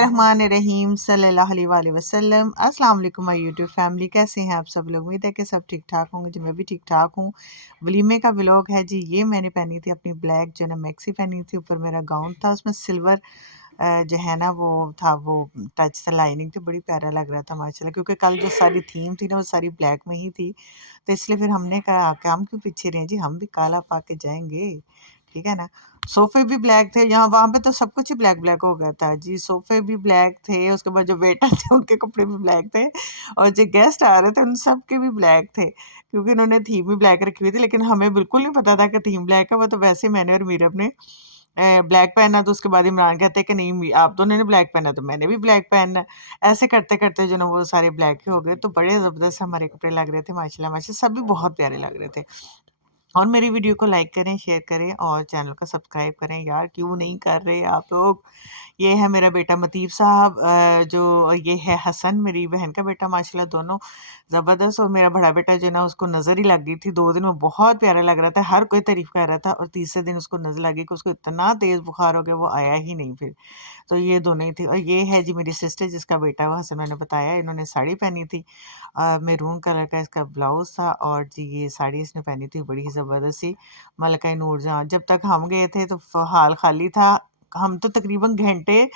बिस्मिल्लाहिर्रहमानिर्रहीम सल्लल्लाहु अलैहि वसल्लम। अस्सलाम वालेकुम माय यूट्यूब फैमिली, कैसे हैं आप सब लोग? उम्मीद है कि सब ठीक ठाक होंगे जी, मैं भी ठीक ठाक हूँ। वलीमे का व्लॉग है जी। ये मैंने पहनी थी अपनी ब्लैक जो है ना मैक्सी पहनी थी, ऊपर मेरा गाउन था, उसमें सिल्वर जो है ना वो था, वो टच सा लाइनिंग थी, बड़ी प्यारा लग रहा था माशाल्लाह। क्योंकि कल जो सारी थीम थी ना वो सारी ब्लैक में ही थी, तो इसलिए फिर हमने कहा कि हम क्यों पीछे रहे जी, हम भी काला पा के जाएंगे, ठीक है ना। सोफ़े भी ब्लैक थे, यहाँ वहाँ पे तो सब कुछ ही ब्लैक ब्लैक हो गया था जी। सोफ़े भी ब्लैक थे, उसके बाद जो वेटर थे उनके कपड़े भी ब्लैक थे, और जो गेस्ट आ रहे थे उन सब के भी ब्लैक थे, क्योंकि उन्होंने थीम भी ब्लैक रखी हुई थी। लेकिन हमें बिल्कुल नहीं पता था कि थीम ब्लैक है। वो तो वैसे मैंने और मीरब ने ब्लैक पहना, तो उसके बाद इमरान कहते हैं कि नहीं आप दोनों ने ब्लैक पहना तो मैंने भी ब्लैक पहनना है। ऐसे करते करते जो ना वो सारे ब्लैक ही हो गए, तो बड़े ज़बरदस्त हमारे कपड़े लग रहे थे माशाल्लाह माशाल्लाह, सब भी बहुत प्यारे लग रहे थे। और मेरी वीडियो को लाइक करें, शेयर करें और चैनल को सब्सक्राइब करें। यार क्यों नहीं कर रहे आप लोग? ये है मेरा बेटा मतीफ साहब, जो ये है हसन मेरी बहन का बेटा, माशाल्लाह दोनों ज़बरदस्त। और मेरा बड़ा बेटा जो है ना उसको नज़र ही लग गई थी, 2 दिन में बहुत प्यारा लग रहा था, हर कोई तारीफ़ कर रहा था। और तीसरे दिन उसको नज़र लगी कि उसको इतना तेज़ बुखार हो गया, वो आया ही नहीं फिर। तो ये दोनों ही थी। और ये है जी मेरी सिस्टर जिसका बेटा वो हसन, मैंने बताया, इन्होंने साड़ी पहनी थी, मैरून कलर का इसका ब्लाउज़ था, और जी ये साड़ी इसने पहनी थी बड़ी ही ज़बरदस्त सी, मलका नूर जहाँ। जब तक हम गए थे तो हाल खाली था। हम तो तकरीबन घंटे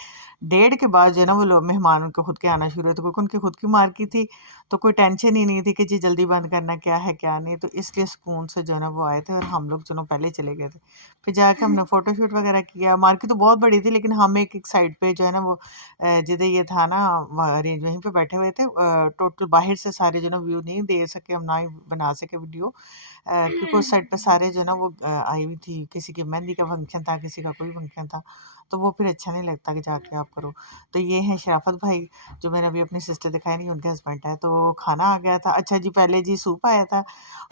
डेढ़ के बाद जो है ना वो लोग मेहमान उनके खुद के आना शुरू हुए थे, क्योंकि उनकी खुद की मार्केट थी, तो कोई टेंशन ही नहीं थी कि जी जल्दी बंद करना क्या है क्या नहीं। तो इसलिए सुकून से जो है ना वो आए थे, और हम लोग जो पहले चले गए थे। फिर जाके हमने फ़ोटोशूट वगैरह किया। मार्केट तो बहुत बड़ी थी, लेकिन हम एक साइड पे जो है ना वो जिधर ये था ना अरेंज, वहीं पे बैठे हुए थे। टोटल बाहर से सारे जो है ना व्यू नहीं दे सके हम, ना ही बना सके वीडियो, क्योंकि उस साइड पे सारे जो है ना वो आई हुई थी, किसी की मेहंदी का फंक्शन था, किसी का कोई फंक्शन था, तो वो फिर अच्छा नहीं लगता कि जाके आप करो। तो ये है शराफत भाई, जो मैंने अभी अपनी सिस्टर दिखाई नहीं, उनके हस्बैंड है। तो खाना आ गया था। अच्छा जी, पहले जी सूप आया था,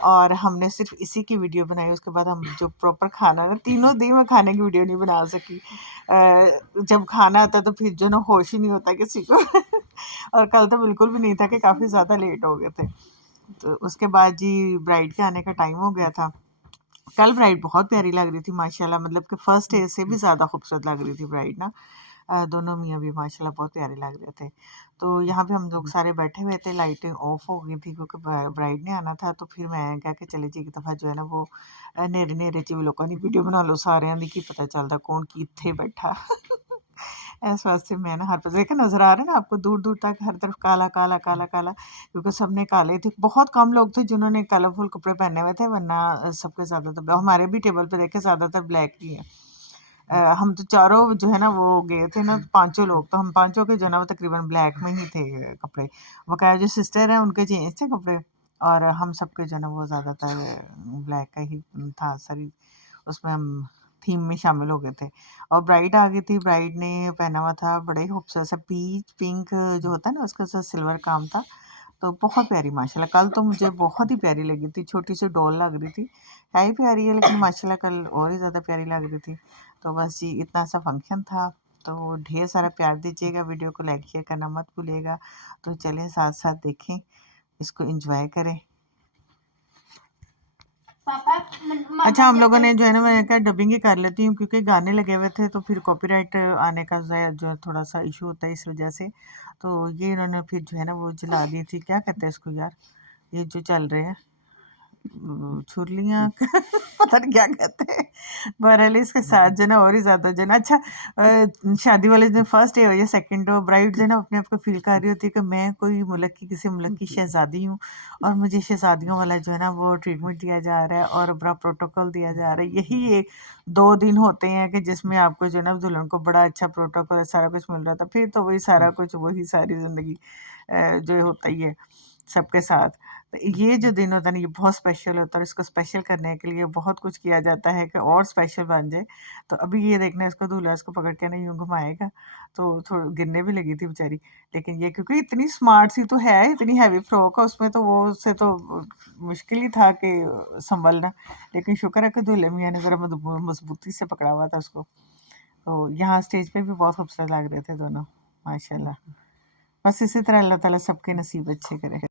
और हमने सिर्फ इसी की वीडियो बनाई। उसके बाद हम जो प्रॉपर खाना ना, 3 दिन में खाने की वीडियो नहीं बना सकी। जब खाना आता तो फिर जो ना होश ही नहीं होता किसी को और कल तो बिल्कुल भी नहीं था, कि काफ़ी ज़्यादा लेट हो गए थे। तो उसके बाद जी ब्राइड के आने का टाइम हो गया था। कल ब्राइड बहुत प्यारी लग रही थी माशाल्लाह, मतलब कि फर्स्ट डे से भी ज़्यादा खूबसूरत लग रही थी ब्राइड ना। दोनों मियाँ भी माशाल्लाह बहुत प्यारे लग रहे थे। तो यहाँ पे हम लोग सारे बैठे हुए थे, लाइटें ऑफ हो गई थी क्योंकि ब्राइड ने आना था। तो फिर मैं क्या कि चले जी एक दफ़ा जो है ना वो नेरे नेरे च भी लोगों की वीडियो बना लो, सारिਆਂ ਦੀ की पता चलता कौन कित्थे बैठा इस वास्ते मैं ना हर पास देखा, नज़र आ रहा है ना आपको, दूर दूर तक हर तरफ काला काला काला काला, क्योंकि सबने काले थे। बहुत कम लोग थे जिन्होंने कलरफुल कपड़े पहने हुए थे, वरना सबके ज़्यादातर, हमारे भी टेबल पे देखे ज़्यादातर ब्लैक ही है। हम तो चारों जो है ना वो गए थे ना, पांचों लोग, तो हम पांचों के जो है ना वो तकरीबन ब्लैक में ही थे कपड़े। बकाया जो सिस्टर हैं उनके चेंज थे कपड़े, और हम सबके जो है ना वो ज़्यादातर ब्लैक का ही था सरी, उसमें हम थीम में शामिल हो गए थे। और ब्राइड आ गई थी, ब्राइड ने पहना हुआ था बड़े ही खूबसूरत सा पीच पिंक जो होता है ना, उसका सा सिल्वर काम था। तो बहुत प्यारी माशाल्लाह, कल तो मुझे बहुत ही प्यारी लगी थी, छोटी सी डॉल लग रही थी, है ही प्यारी है, लेकिन माशाल्लाह कल और ही ज़्यादा प्यारी लग रही थी। तो बस जी इतना सा फंक्शन था। तो ढेर सारा प्यार दीजिएगा, वीडियो को लाइक शेयर करना मत भूलिएगा। तो चलें साथ साथ देखें, इसको एंजॉय करें। अच्छा, हम लोगों ने जो है ना, मैंने कहा डबिंग ही कर लेती हूँ, क्योंकि गाने लगे हुए थे तो फिर कॉपीराइट आने का जो है थोड़ा सा इशू होता है, इस वजह से। तो ये इन्होंने फिर जो है ना वो जला दी थी, क्या कहते हैं इसको यार, ये जो चल रहे हैं छुरलियाँ पता नहीं क्या कहते हैं। बहरहाल इसके साथ जो है ना और ही ज़्यादा जो है ना, अच्छा शादी वाले दिन फर्स्ट डे हो या सेकंड हो, ब्राइड जो है ना अपने आप को फील कर रही होती है कि मैं कोई मुल्क की, किसी मुल्क की शहज़ादी हूँ, और मुझे शहज़ादियों वाला जो है ना वो ट्रीटमेंट दिया जा रहा है, और बड़ा प्रोटोकॉल दिया जा रहा है। यही एक 2 दिन होते हैं कि जिसमें आपको जो है ना दुल्हन को बड़ा अच्छा प्रोटोकॉल सारा कुछ मिल रहा था। फिर तो वही सारा कुछ, वही सारी ज़िंदगी जो होता ही है सबके साथ। तो ये जो दिन होता है ना, ये बहुत स्पेशल होता है, और इसको स्पेशल करने के लिए बहुत कुछ किया जाता है कि और स्पेशल बन जाए। तो अभी ये देखना, इसको दूल्हा इसको पकड़ के ना यूँ घुमाएगा, तो थोड़ा गिरने भी लगी थी बेचारी। लेकिन ये क्योंकि इतनी स्मार्ट सी तो है, इतनी हैवी फ्रॉक है उसमें, तो वो उससे तो मुश्किल ही था कि संभलना। लेकिन शुक्र है कि दूल्हे मियाँ ने ज़रा मजबूती से पकड़ा हुआ था उसको। तो यहाँ स्टेज पे भी बहुत खूबसूरत लग रहे थे दोनों माशाल्लाह। बस इसी तरह अल्लाह ताला सबके नसीब अच्छे करे।